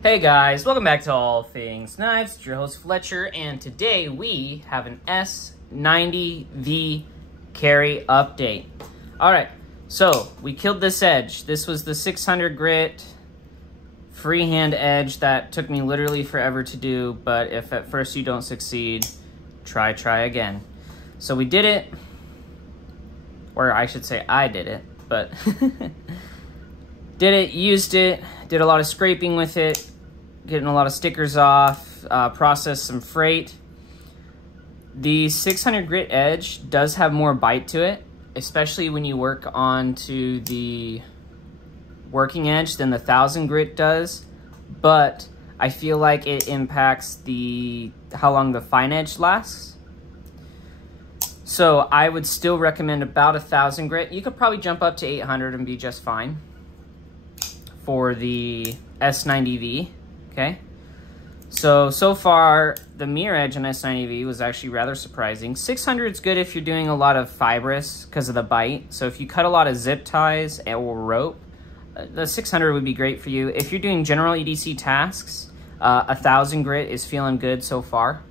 Hey guys, welcome back to All Things Knives. It's your host Fletcher, and today we have an S90v carry update. Alright, so we killed this edge. This was the 600 grit freehand edge that took me literally forever to do, but if at first you don't succeed, try again. So we did it, or I should say I did it, but did it, used it, did a lot of scraping with it, getting a lot of stickers off, processed some freight. The 600 grit edge does have more bite to it, especially when you work onto the working edge than the 1000 grit does, but I feel like it impacts how long the fine edge lasts. So I would still recommend about 1000 grit. You could probably jump up to 800 and be just fine for the S90v. Okay, so far the mirror edge on S90v was actually rather surprising. 600 is good if you're doing a lot of fibrous because of the bite. So if you cut a lot of zip ties or rope, the 600 would be great for you. If you're doing general EDC tasks, 1000 grit is feeling good so far.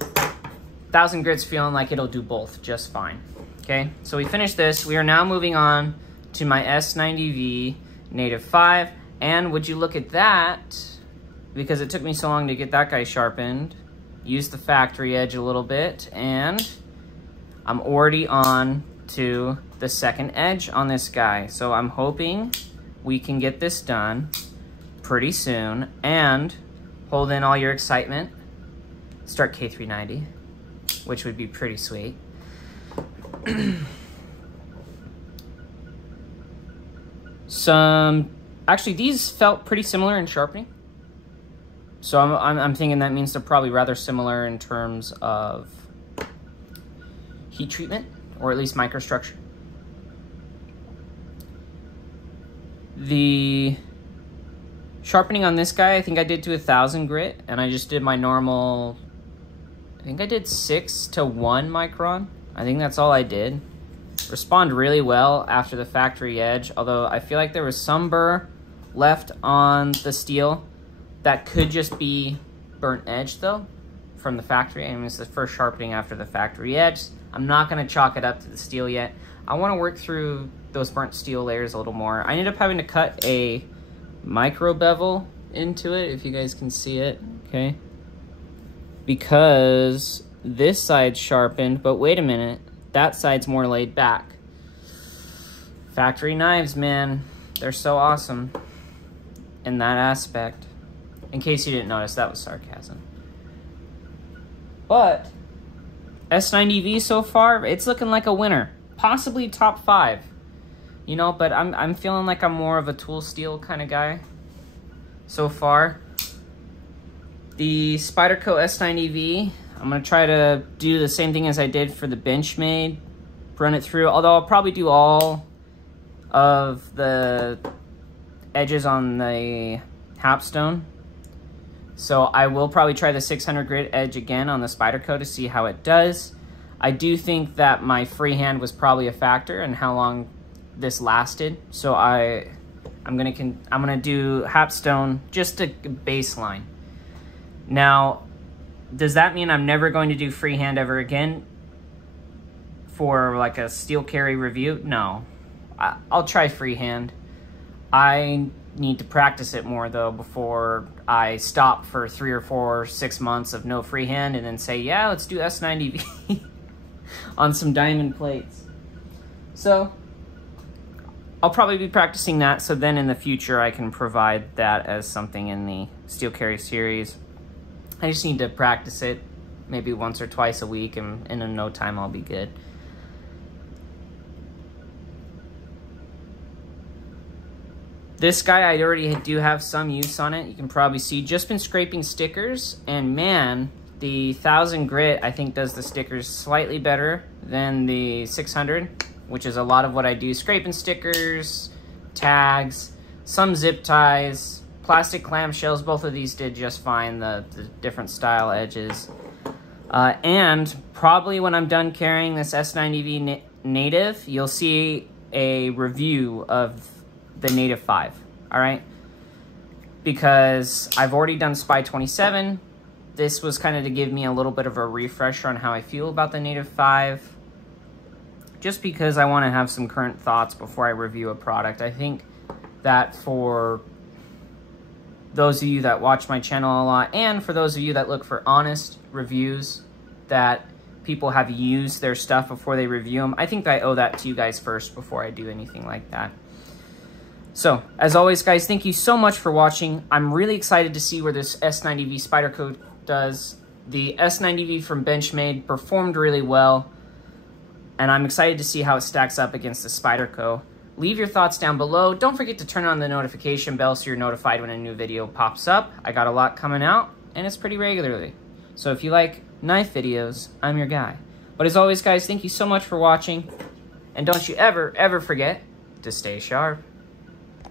1000 grit's feeling like it'll do both just fine. Okay, so we finished this. We are now moving on to my S90v Native 5, and would you look at that? Because it took me so long to get that guy sharpened, used the factory edge a little bit, and I'm already on to the second edge on this guy. So I'm hoping we can get this done pretty soon and hold in all your excitement, start K390, which would be pretty sweet. Actually, these felt pretty similar in sharpening. So I'm thinking that means they're probably rather similar in terms of heat treatment, or at least microstructure. The sharpening on this guy, I think I did to 1000 grit, and I just did my normal, I think I did 6 to 1 micron. I think that's all I did. Respond really well after the factory edge, although I feel like there was some burr left on the steel. That could just be burnt edge though, from the factory. I mean, it's the first sharpening after the factory edge. I'm not gonna chalk it up to the steel yet. I wanna work through those burnt steel layers a little more. I ended up having to cut a micro bevel into it, if you guys can see it, okay? Because this side's sharpened, but wait a minute, that side's more laid back. Factory knives, man, they're so awesome in that aspect. In case you didn't notice, that was sarcasm. But S90v so far, it's looking like a winner. Possibly top 5. You know, but I'm feeling like I'm more of a tool steel kind of guy so far. The Spyderco S90v, I'm going to try to do the same thing as I did for the Benchmade. Run it through, although I'll probably do all of the edges on the Hapstone. So I will probably try the 600 grit edge again on the Spyderco to see how it does. I do think that my freehand was probably a factor in how long this lasted. So I'm gonna do Hapstone just a baseline. Now, does that mean I'm never going to do freehand ever again for like a steel carry review? No, I'll try freehand. I need to practice it more though before I stop for 3 or 4 or 6 months of no freehand and then say, yeah, let's do S90v on some diamond plates. So I'll probably be practicing that, so then in the future I can provide that as something in the steel carry series. I just need to practice it maybe once or twice a week, and in no time I'll be good. This guy, I already do have some use on it. You can probably see, just been scraping stickers, and man, the 1000 grit I think does the stickers slightly better than the 600, which is a lot of what I do. Scraping stickers, tags, some zip ties, plastic clamshells. Both of these did just fine, the different style edges. And probably when I'm done carrying this S90v Native, you'll see a review of the Native 5, all right? because I've already done Spy 27. This was kind of to give me a little bit of a refresher on how I feel about the Native 5. Just because I want to have some current thoughts before I review a product. I think that for those of you that watch my channel a lot, and for those of you that look for honest reviews, that people have used their stuff before they review them, I think I owe that to you guys first before I do anything like that. So, as always, guys, thank you so much for watching. I'm really excited to see where this S90v Spyderco does. The S90v from Benchmade performed really well, and I'm excited to see how it stacks up against the Spyderco. Leave your thoughts down below. Don't forget to turn on the notification bell so you're notified when a new video pops up. I got a lot coming out, and it's pretty regularly. So if you like knife videos, I'm your guy. But as always, guys, thank you so much for watching, and don't you ever, ever forget to stay sharp.